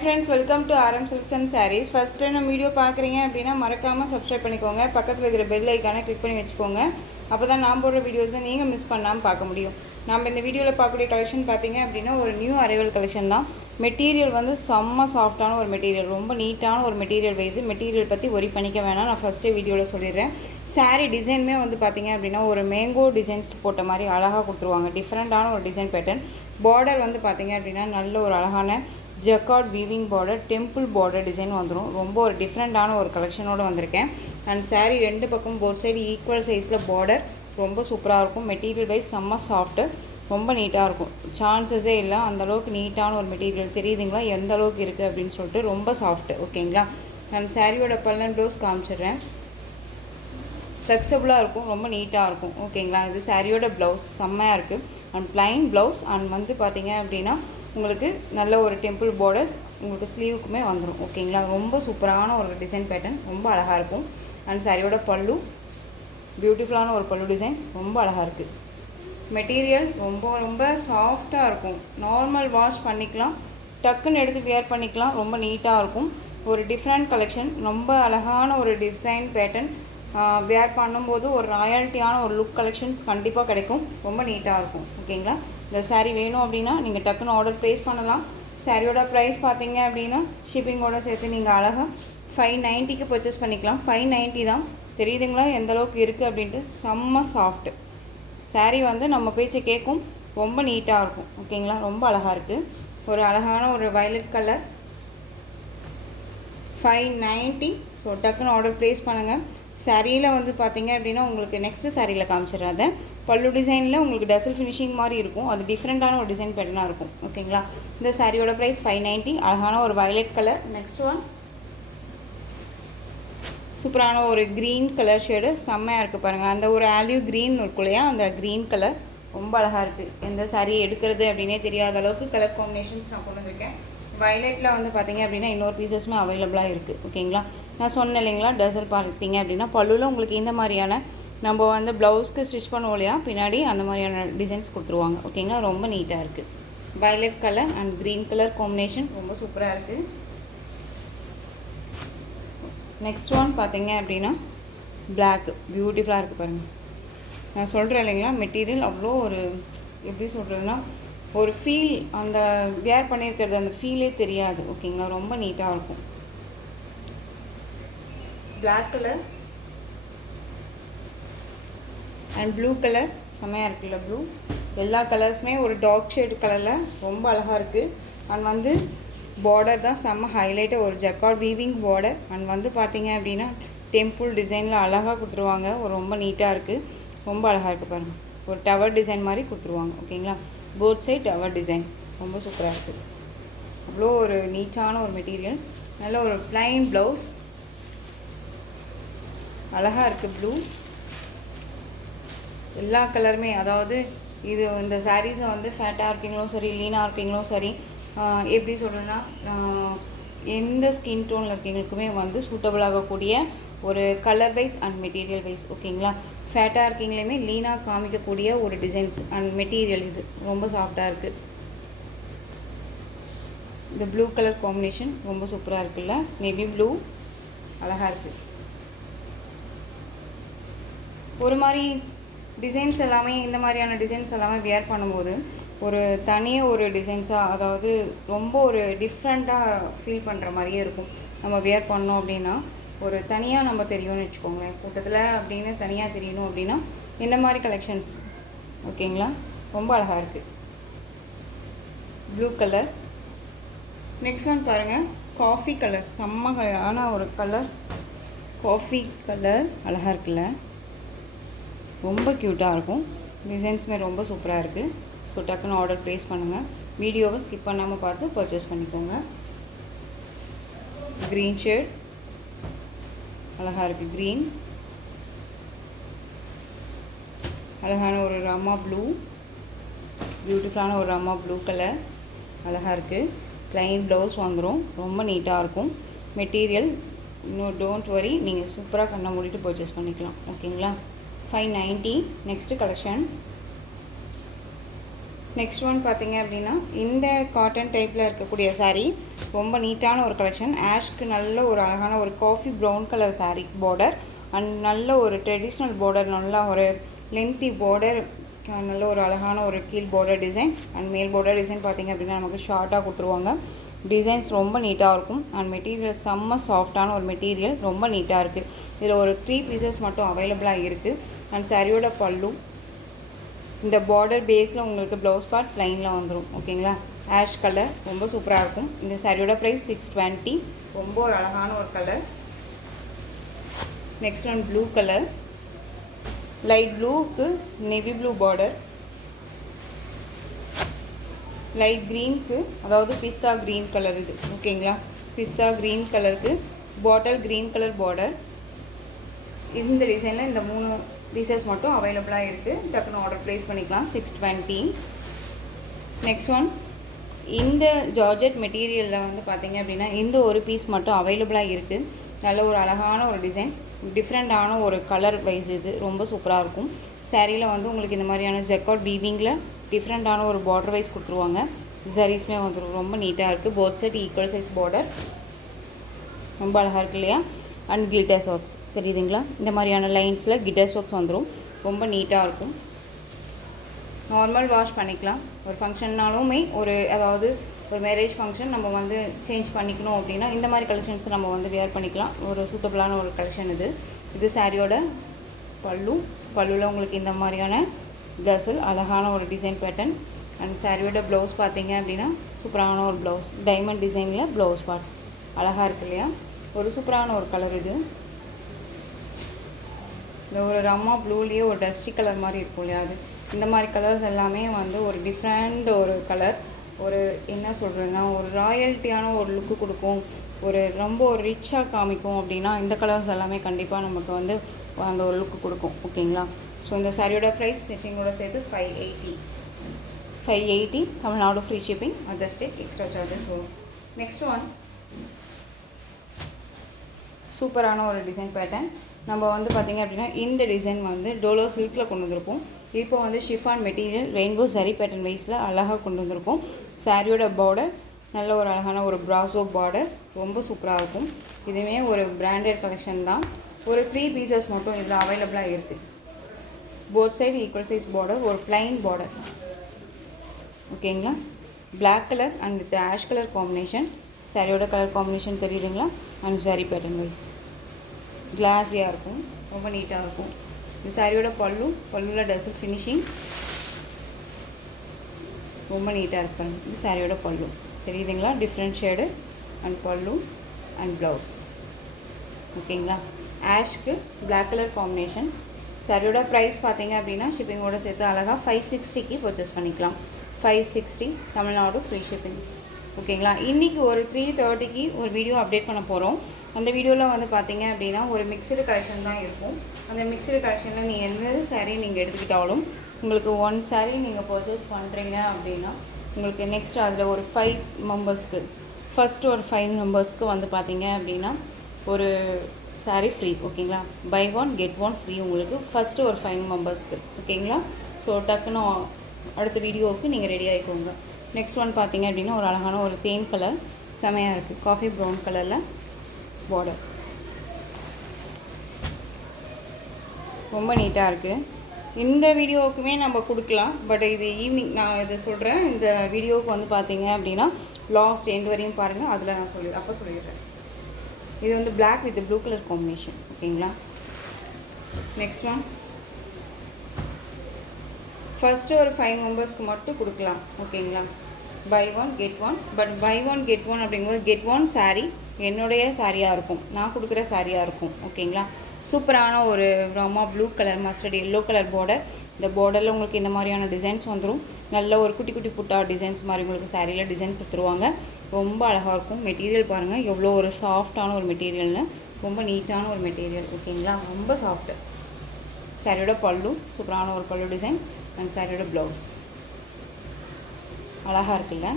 Friends, welcome to RM Silks and Sarees. First time நம்ம video பார்க்குறீங்க அப்படின்னா மறக்காமல் சப்ஸ்கிரைப் பண்ணிக்கோங்க. பக்கத்தில் இருக்கிற பெல் ஐக்கானை கிளிக் பண்ணி வச்சுக்கோங்க. அப்போ தான் நான் போடுற வீடியோஸை நீங்கள் மிஸ் பண்ணாமல் பார்க்க முடியும். நம்ம இந்த வீடியோவில் பார்க்கக்கூடிய கலெக்ஷன் பார்த்தீங்க அப்படின்னா ஒரு நியூ அரைவல் கலெக்ஷன் தான். மெட்டீரியல் வந்து செம்ம சாஃப்டான ஒரு மெட்டீரியல், ரொம்ப நீட்டான ஒரு மெட்டீரியல் வைஸ். மெட்டீரியல் பற்றி ஒரி பண்ணிக்க வேணாம், நான் ஃபஸ்ட்டே வீடியோவில் சொல்லிடுறேன். சாரீ டிசைனுமே வந்து பார்த்தீங்க அப்படின்னா ஒரு மேங்கோ டிசைன்ஸ் போட்ட மாதிரி அழகாக கொடுத்துருவாங்க. டிஃப்ரெண்ட்டான ஒரு டிசைன் பேட்டர்ன். பார்டர் வந்து பார்த்தீங்க அப்படின்னா நல்ல ஒரு அழகான jacquard weaving border, temple border design வந்துடும். ரொம்ப ஒரு டிஃப்ரெண்ட்டான ஒரு கலெக்ஷனோடு வந்திருக்கேன். அண்ட் சாரீ ரெண்டு பக்கம் போத் சைடு ஈக்குவல் சைஸில் பார்டர், ரொம்ப சூப்பராக இருக்கும். மெட்டீரியல் வைஸ் செம்ம சாஃப்ட்டு, ரொம்ப நீட்டாக இருக்கும். சான்சஸே இல்லை, அந்தளவுக்கு நீட்டான ஒரு மெட்டீரியல். தெரியுதுங்களா எந்த அளவுக்கு இருக்குது அப்படின்னு சொல்லிட்டு. ரொம்ப சாஃப்ட்டு, ஓகேங்களா. நான் சாரியோட பல்லன் ப்ளவுஸ் காமிச்சிடுறேன். ஃப்ளெக்சிபிளாக இருக்கும், ரொம்ப நீட்டாக இருக்கும், ஓகேங்களா. இது சாரியோட ப்ளவுஸ் செம்மையாக இருக்குது. And plain blouse. அண்ட் வந்து பார்த்தீங்க அப்படின்னா உங்களுக்கு நல்ல ஒரு டெம்பிள் பார்டர்ஸ் உங்களுக்கு ஸ்லீவுக்குமே வந்துடும், ஓகேங்களா. ரொம்ப சூப்பரான ஒரு டிசைன் பேட்டர்ன், ரொம்ப அழகாக இருக்கும். அண்ட் சாரியோட பல்லு பியூட்டிஃபுல்லான ஒரு பல்லு டிசைன், ரொம்ப அழகாக இருக்குது. மெட்டீரியல் ரொம்ப ரொம்ப சாஃப்டாக இருக்கும். நார்மல் வாஷ் பண்ணிக்கலாம், டக்குன்னு எடுத்து வியர் பண்ணிக்கலாம். ரொம்ப நீட்டாக இருக்கும். ஒரு டிஃப்ரெண்ட் கலெக்ஷன், ரொம்ப அழகான ஒரு டிசைன் பேட்டர்ன். வியர் பண்ணும்போது ஒரு ராயல்ட்டியான ஒரு லுக் கலெக்ஷன்ஸ் கண்டிப்பாக கிடைக்கும். ரொம்ப நீட்டாக இருக்கும், ஓகேங்களா. இந்த சாரீ வேணும் அப்படின்னா நீங்கள் டக்குன்னு ஆர்டர் ப்ளேஸ் பண்ணலாம். சாரியோட ப்ரைஸ் பார்த்தீங்க அப்படின்னா ஷிப்பிங்கோடு சேர்த்து நீங்கள் அழகாக 590க்கு பர்ச்சேஸ் பண்ணிக்கலாம். 590 தான். தெரியுதுங்களா எந்த அளவுக்கு இருக்குது அப்படின்ட்டு. செம்ம சாஃப்ட்டு சாரீ வந்து நம்ம பேச்சை கேட்கும். ரொம்ப நீட்டாக இருக்கும், ஓகேங்களா. ரொம்ப அழகாக இருக்குது. ஒரு அழகான ஒரு வயலட் கலர், 590. ஸோ டக்குன்னு ஆர்டர் ப்ளேஸ் பண்ணுங்கள். சாரியில் வந்து பார்த்தீங்க அப்படின்னா உங்களுக்கு நெக்ஸ்ட்டு சாரியில் காமிச்சிடாத பல்லு டிசைனில் உங்களுக்கு டசல் ஃபினிஷிங் மாதிரி இருக்கும். அது டிஃப்ரெண்ட்டான ஒரு டிசைன் பேட்டர்னாக இருக்கும், ஓகேங்களா. இந்த சாரியோட ப்ரைஸ் 590. அழகான ஒரு வயலட் கலர். நெக்ஸ்ட் ஒன் சூப்பரான ஒரு க்ரீன் கலர் ஷேடு, செம்மையாக இருக்குது பாருங்கள். அந்த ஒரு ஆலிவ் க்ரீன் இருக்கும் இல்லையா, அந்த க்ரீன் கலர் ரொம்ப அழகாக இருக்குது. எந்த சாரீ எடுக்கிறது அப்படின்னே தெரியாத அளவுக்கு கலர் காம்பினேஷன்ஸ் நான் கொண்டு வந்திருக்கேன். வயலட்டில் வந்து பார்த்தீங்க அப்படின்னா இன்னொரு பீசஸுமே அவைலபிளாக இருக்குது, ஓகேங்களா. நான் சொன்னேன் இல்லைங்களா, டசல் பார்த்தீங்க அப்படின்னா பல்லுவில் உங்களுக்கு இந்த மாதிரியான நம்ம வந்து ப்ளவுஸ்க்கு ஸ்டிச் பண்ணுவோம் இல்லையா, பின்னாடி அந்த மாதிரியான டிசைன்ஸ் கொடுத்துருவாங்க, ஓகேங்களா. ரொம்ப நீட்டாக இருக்குது. Violet colour and green colour combination ரொம்ப சூப்பராக இருக்குது. நெக்ஸ்ட் ஒன் பார்த்தீங்க அப்படின்னா பிளாக், பியூட்டிஃபுல்லாக இருக்குது பாருங்கள். நான் சொல்கிறேன் இல்லைங்களா, மெட்டீரியல் அவ்வளோ ஒரு எப்படி சொல்கிறதுனா ஒரு ஃபீல், அந்த வியர் பண்ணியிருக்கிறது அந்த ஃபீலே தெரியாது, ஓகேங்களா. ரொம்ப நீட்டாக இருக்கும். Black colour and blue colour செம்மையாக இருக்குல்ல. ப்ளூ எல்லா கலர்ஸுமே ஒரு டார்க் ஷேட் கலரில் ரொம்ப அழகாக இருக்குது. அண்ட் வந்து பார்டர் தான் செம்ம ஹைலைட்டாக ஒரு ஜக்கார்ட் வீவிங் பார்டர். அண்ட் வந்து பார்த்தீங்க அப்படின்னா டெம்பிள் டிசைனில் அழகாக கொடுத்துருவாங்க. ஒரு ரொம்ப நீட்டாக இருக்குது, ரொம்ப அழகாக இருக்குது பாருங்கள். ஒரு டவர் டிசைன் மாதிரி கொடுத்துருவாங்க, ஓகேங்களா. போத் சைட் டவர் டிசைன் ரொம்ப சூப்பராக இருக்குது. அவ்வளோ ஒரு நீட்டான ஒரு மெட்டீரியல். நல்ல ஒரு ப்ளைன் ப்ளவுஸ், அழகாக இருக்குது. ப்ளூ எல்லா கலருமே, அதாவது இது இந்த சாரீஸை வந்து ஃபேட்டாக இருப்பீங்களும் சரி, லீனாக இருப்பீங்களும் சரி, எப்படி சொல்கிறதுனா எந்த ஸ்கின் டோனில் இருக்கீங்களுக்குமே வந்து சூட்டபிள் ஆகக்கூடிய ஒரு colour wise and material wise, ஓகேங்களா. ஃபேட்டாக இருக்கீங்களையுமே லீனாக காமிக்கக்கூடிய ஒரு டிசைன்ஸ் அண்ட் மெட்டீரியல். இது ரொம்ப சாஃப்டாக இருக்குது. இந்த ப்ளூ கலர் காம்பினேஷன் ரொம்ப சூப்பராக இருக்குல்ல. நேவி ப்ளூ அழகாக இருக்குது. ஒரு மாதிரி டிசைன்ஸ் எல்லாமே, இந்த மாதிரியான டிசைன்ஸ் எல்லாமே வியர் பண்ணும்போது ஒரு தனியாக ஒரு டிசைன்ஸாக, அதாவது ரொம்ப ஒரு டிஃப்ரெண்ட்டாக ஃபீல் பண்ணுற மாதிரியே இருக்கும். நம்ம வியர் பண்ணோம் அப்படின்னா ஒரு தனியாக நம்ம தெரியும்னு வச்சுக்கோங்களேன். கூட்டத்தில் அப்படின்னு தனியாக தெரியணும் அப்படின்னா இந்த மாதிரி கலெக்ஷன்ஸ், ஓகேங்களா. ரொம்ப அழகாக இருக்குது. Blue colour. நெக்ஸ்ட் ஒன் பாருங்கள், காஃபி கலர். செம்ம ஒரு கலர், காஃபி கலர் அழகாக இருக்குல்ல. ரொம்ப க்யூட்டாக இருக்கும். டிசைன்ஸுமே ரொம்ப சூப்பராக இருக்குது. ஸோ டக்குன்னு ஆர்டர் ப்ளேஸ் பண்ணுங்கள். வீடியோவை ஸ்கிப் பண்ணாமல் பார்த்து பர்ச்சேஸ் பண்ணிக்கோங்க. க்ரீன் ஷேட் அழகாக இருக்குது. க்ரீன் அழகான ஒரு ராமா ப்ளூ, பியூட்டிஃபுல்லான ஒரு ராமா ப்ளூ கலர் அழகாக இருக்குது. ப்ளைன் ப்ளவுஸ் வந்துடும். ரொம்ப நீட்டாக இருக்கும். மெட்டீரியல் இன்னும் டோன்ட் வரி, நீங்கள் சூப்பராக கண்ணை மூடிட்டு பர்ச்சேஸ் பண்ணிக்கலாம், ஓகேங்களா. 590. நெக்ஸ்ட்டு கலெக்ஷன் நெக்ஸ்ட் ஒன் பார்த்தீங்க அப்படின்னா இந்த காட்டன் டைப்பில் இருக்கக்கூடிய சாரீ ரொம்ப நீட்டான ஒரு கலெக்ஷன். ஆஷ்க்கு நல்ல ஒரு அழகான ஒரு coffee brown colour sari border and நல்ல ஒரு ட்ரெடிஷ்னல் பார்டர், நல்லா ஒரு லென்த்தி பார்டர், நல்ல ஒரு அழகான ஒரு கீழ் பார்டர் டிசைன் அண்ட் மேல் பார்டர் டிசைன் பார்த்திங்க அப்படின்னா நமக்கு ஷார்ட்டாக கொடுத்துருவாங்க. டிசைன்ஸ் ரொம்ப நீட்டாக இருக்கும் அண்ட் மெட்டீரியல் செம்ம சாஃப்டான ஒரு மெட்டீரியல், ரொம்ப நீட்டாக இருக்குது. இதில் ஒரு 3 பீசஸ் மட்டும் அவைலபிளாக இருக்குது. அண்ட் சாரியோட பல்லு இந்த பார்டர் பேஸில் உங்களுக்கு ப்ளவுஸ் பார்ட் ப்ளைனில் வந்துடும். ஓகேங்களா, ஆஷ் கலர் ரொம்ப சூப்பராக இருக்கும். இந்த சாரியோட ப்ரைஸ் 620. ரொம்ப ஒரு அழகான ஒரு colour. Next one blue colour, light ப்ளூவுக்கு நேவி ப்ளூ பார்டர், லைட் க்ரீனுக்கு அதாவது பிஸ்தா க்ரீன் கலர் இது. ஓகேங்களா, பிஸ்தா க்ரீன் கலருக்கு பாட்டில் க்ரீன் கலர் பார்டர். இந்த டிசைனில் இந்த 3 பீசஸ் மட்டும் அவைலபிளாக இருக்குது. டக்குன்னு ஆர்டர் ப்ளேஸ் பண்ணிக்கலாம். 620. நெக்ஸ்ட் ஒன் இந்த ஜார்ஜெட் மெட்டீரியலில் வந்து பார்த்திங்க அப்படின்னா இந்த ஒரு பீஸ் மட்டும் அவைலபிளாக இருக்குது. நல்ல ஒரு அழகான ஒரு டிசைன், டிஃப்ரெண்ட்டான ஒரு கலர் வைஸ் இது ரொம்ப சூப்பராக இருக்கும். சாரியில் வந்து உங்களுக்கு இந்த மாதிரியான ஜெக்கார்ட் வீவிங்கில் டிஃப்ரெண்ட்டான ஒரு பார்டர் வைஸ் கொடுத்துருவாங்க. சாரீஸுமே வந்துடும், ரொம்ப நீட்டாக இருக்குது. Both side equal size border, ரொம்ப அழகாக இருக்குது இல்லையா. அண்ட் கிளிட்டர்ஸ் ஒர்க்ஸ் தெரியுதுங்களா, இந்த மாதிரியான லைன்ஸில் கிளிட்டர்ஸ் ஒர்க்ஸ் வந்துடும், ரொம்ப நீட்டாக இருக்கும். நார்மல் வாஷ் பண்ணிக்கலாம். ஒரு ஃபங்க்ஷன்னாலுமே அதாவது ஒரு மேரேஜ் ஃபங்க்ஷன் நம்ம வந்து சேஞ்ச் பண்ணிக்கணும் அப்படின்னா இந்த மாதிரி கலெக்ஷன்ஸ் நம்ம வந்து வேர் பண்ணிக்கலாம். ஒரு சூட்டபுளான ஒரு கலெக்ஷன் இது. இது சாரியோட பல்லுவில் உங்களுக்கு இந்த மாதிரியான ப்ளஸில் அழகான ஒரு டிசைன் பேட்டர்ன். அண்ட் சாரியோட ப்ளவுஸ் பார்த்தீங்க அப்படின்னா சூப்பரான ஒரு ப்ளவுஸ், டைமண்ட் டிசைனில் ப்ளவுஸ் பார்ட் அழகாக இருக்கு இல்லையா. ஒரு சூப்பரான ஒரு கலர் இது. இந்த ஒரு ரம்மா ப்ளூலேயே ஒரு டஸ்டி கலர் மாதிரி இருக்கும் இல்லையா, அது இந்த மாதிரி கலர்ஸ் எல்லாமே வந்து ஒரு டிஃப்ரெண்ட் ஒரு கலர், ஒரு என்ன சொல்கிறேன்னா ஒரு ராயல்ட்டியான ஒரு லுக்கு கொடுக்கும், ரொம்ப ஒரு ரிச்சாக காமிக்கும். அப்படின்னா இந்த கலர்ஸ் எல்லாமே கண்டிப்பாக நமக்கு வந்து அந்த ஒரு லுக்கு கொடுக்கும். ஓகேங்களா, ஸோ இந்த சாரியோட ப்ரைஸ் ஷிப்பிங்கோட சேர்த்து 580. Tamil Nadu free shipping, other state extra charges வரும். நெக்ஸ்ட் ஒன் சூப்பரான ஒரு டிசைன் பேட்டர்ன். நம்ம வந்து பார்த்திங்க அப்படின்னா இந்த டிசைன் வந்து டோலோ சில்கில் கொண்டு வந்திருப்போம். இப்போ வந்து ஷிஃபான் மெட்டீரியல் ரெயின்போ சரி பேட்டர்ன் வைஸில் அழகாக கொண்டு வந்திருக்கோம். சாரியோட பார்டர் நல்ல ஒரு அழகான ஒரு ப்ராசோ பார்டர், ரொம்ப சூப்பராக இருக்கும். இதுவுமே ஒரு பிராண்டட் கலெக்ஷன் தான். ஒரு 3 பீசஸ் மட்டும் இதில் அவைலபிளாக இருக்குது. Both side equal size border, ஒரு பிளைன் பார்டர். ஓகேங்களா, black colour and with ash colour combination. சாரியோட கலர் காம்பினேஷன் தெரியுதுங்களா. அண்ட் சாரி பேட்டர்ன் வைஸ் கிளாஸியாக இருக்கும், ரொம்ப நீட்டாக இருக்கும். இந்த சாரியோட பல்லுவில் டசல் ஃபினிஷிங் ரொம்ப நீட்டாக இருப்பாங்க. இது சாரியோட பல்லு தெரியுதுங்களா, டிஃப்ரெண்ட் ஷேடு அண்ட் பல்லு அண்ட் ப்ளவுஸ். ஓகேங்களா, ஆஷ்க்கு பிளாக் கலர் காம்பினேஷன். சாரியோட ப்ரைஸ் பார்த்தீங்க அப்படின்னா ஷிப்பிங்கோட சேர்த்து அழகாக 560க்கு பர்ச்சேஸ் பண்ணிக்கலாம். 560 தமிழ்நாடு ஃப்ரீ ஷிப்பிங். ஓகேங்களா, இன்றைக்கி ஒரு 3:30க்கு ஒரு வீடியோ அப்டேட் பண்ண போகிறோம். அந்த வீடியோவில் வந்து பார்த்தீங்க அப்படின்னா ஒரு மிக்சடு கலெக்ஷன் தான் இருக்கும். அந்த மிக்சடு கலெக்ஷனில் நீங்கள் எந்த சாரீ நீங்கள் எடுத்துக்கிட்டாலும் உங்களுக்கு 1 சாரீ நீங்கள் பர்ச்சேஸ் பண்ணுறீங்க அப்படின்னா உங்களுக்கு நெக்ஸ்ட் அதில் ஒரு 5 மெம்பர்ஸ்க்கு ஃபஸ்ட்டு ஒரு 5 மெம்பர்ஸ்க்கு வந்து பார்த்தீங்க அப்படின்னா ஒரு சாரீ ஃப்ரீ. ஓகேங்களா, பை 1 கெட் 1 ஃப்ரீ உங்களுக்கு ஃபஸ்ட்டு ஒரு 5 மெம்பர்ஸ்க்கு. ஓகேங்களா, ஸோ டக்குன்னு அடுத்த வீடியோவுக்கு நீங்கள் ரெடி ஆகிக்கோங்க. நெக்ஸ்ட் ஒன் பார்த்தீங்க அப்படின்னா ஒரு அழகான ஒரு தேன் கலர் செமையாக இருக்குது, காஃபி ப்ரௌன் கலரில் பார்டர், ரொம்ப நீட்டாக இருக்குது. இந்த வீடியோவுக்குமே நம்ம கொடுக்கலாம், பட் இது ஈவினிங் நான் இதை சொல்கிறேன். இந்த வீடியோவுக்கு வந்து பார்த்தீங்க அப்படின்னா லாஸ்ட் எண்ட் வரையும் பாருங்கள், அதில் நான் சொல்லிடுறேன். இது வந்து black with blue colour combination. ஓகேங்களா, நெக்ஸ்ட் ஒன் ஃபஸ்ட்டு ஒரு 5 மெம்பர்ஸ்க்கு மட்டும் கொடுக்கலாம். ஓகேங்களா, buy 1 get 1. But buy 1 get 1 அப்படிங்கும்போது கெட் 1 சாரீ என்னுடைய சாரியாக இருக்கும், நான் கொடுக்குற சாரியாக இருக்கும். ஓகேங்களா, சூப்பரான ஒரு Rama blue colour mustard yellow colour border. இந்த பார்டரில் உங்களுக்கு இந்த மாதிரியான டிசைன்ஸ் வந்துடும். நல்ல ஒரு குட்டி குட்டி புட்டா டிசைன்ஸ் மாதிரி உங்களுக்கு சாரியில் டிசைன் கொடுத்துருவாங்க. ரொம்ப அழகாக இருக்கும். மெட்டீரியல் பாருங்கள் எவ்வளோ ஒரு சாஃப்டான ஒரு மெட்டீரியல்னு, ரொம்ப நீட்டான ஒரு மெட்டீரியல். ஓகேங்களா, ரொம்ப சாஃப்ட்டு. சாரியோட பல்லு சூப்பரான ஒரு பல்லு டிசைன் அண்ட் சாரியோட ப்ளவுஸ் அழகாக இருக்குல்ல.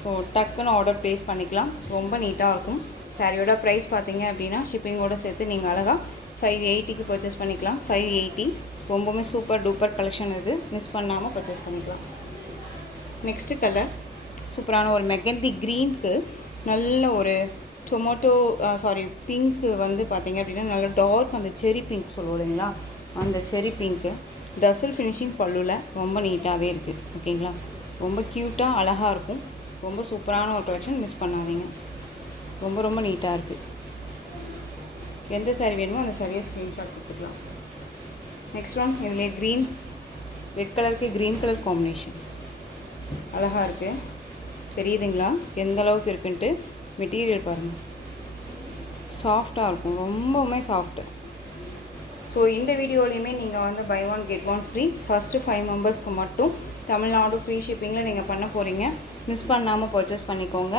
ஸோ டக்குன்னு ஆர்டர் ப்ளேஸ் பண்ணிக்கலாம், ரொம்ப நீட்டாக இருக்கும். சாரியோட ப்ரைஸ் பார்த்தீங்க அப்படின்னா ஷிப்பிங்கோடு சேர்த்து நீங்கள் அழகாக 580க்கு பர்ச்சேஸ் பண்ணிக்கலாம். 580 ரொம்பவுமே சூப்பர் டூப்பர் கலெக்ஷன் இது, மிஸ் பண்ணாமல் பர்ச்சேஸ் பண்ணிக்கலாம். நெக்ஸ்ட்டு கலர் சூப்பரான ஒரு மெகந்தி க்ரீனுக்கு நல்ல ஒரு டொமேட்டோ பிங்க்கு வந்து பார்த்திங்க அப்படின்னா நல்ல டார்க் அந்த செரி பிங்க் சொல்லுவோம் இல்லைங்களா, அந்த செரி பிங்க்கு டசல் ஃபினிஷிங் பல்லுவில் ரொம்ப நீட்டாகவே இருக்குது. ஓகேங்களா, ரொம்ப க்யூட்டாக அழகாக இருக்கும். ரொம்ப சூப்பரான ஒரு கலெக்ஷன், மிஸ் பண்ணாதீங்க. ரொம்ப ரொம்ப நீட்டாக இருக்குது. எந்த சாரீ வேணுமோ அந்த சாரியை ஸ்க்ரீன்ஷாட் கொடுத்துக்கலாம். நெக்ஸ்ட் ஒன், இதில் க்ரீன், ரெட் கலருக்கு க்ரீன் கலர் காம்பினேஷன் அழகாக இருக்குது. தெரியுதுங்களா எந்த அளவுக்கு இருக்குன்ட்டு? மெட்டீரியல் பாருங்கள், சாஃப்டாக இருக்கும், ரொம்பவுமே சாஃப்ட்டு. ஸோ இந்த வீடியோலையுமே நீங்கள் வந்து buy one get one free first 5 மெம்பர்ஸ்க்கு மட்டும் தமிழ்நாடு ஃப்ரீ ஷிப்பிங்கில் நீங்கள் பண்ண போகிறீங்க. மிஸ் பண்ணாமல் பர்ச்சேஸ் பண்ணிக்கோங்க.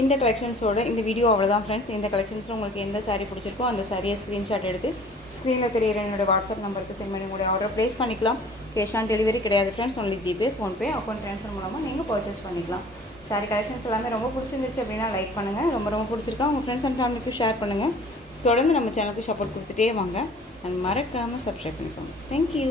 இந்த கலெக்ஷன்ஸோட இந்த வீடியோ அவ்வளோதான் ஃப்ரெண்ட்ஸ். இந்த கலெக்ஷன்ஸில் உங்களுக்கு எந்த சாரீ பிடிச்சிருக்கோ அந்த சாரியை ஸ்க்ரீன்ஷாட் எடுத்து ஸ்க்ரீனில் தெரியிற என்னோடய வாட்ஸ்அப் நம்பருக்கு சென்ட் பண்ணி உங்களுடைய ஆர்டர் ப்ளேஸ் பண்ணிக்கலாம். கேஷ் ஆன் டெலிவரி கிடையாது friends, only GPay, PhonePe, account transfer மூலமாக நீங்கள் பர்ச்சேஸ் பண்ணிக்கலாம். சாரி கலெக்ஷன்ஸ் எல்லாமே ரொம்ப பிடிச்சிருந்துச்சு அப்படின்னா லைக் பண்ணுங்கள். ரொம்ப ரொம்ப பிடிச்சிருக்கா உங்கள் ஃப்ரெண்ட்ஸ் அண்ட் ஃபேமிலிக்கும் ஷேர் பண்ணுங்கள். தொடர்ந்து நம்ம சேனலுக்கு சப்போர்ட் கொடுத்துட்டே வாங்க. அண்ட் மறக்காமல் சப்ஸ்கிரைப் பண்ணிக்கோங்க. தேங்க்யூ.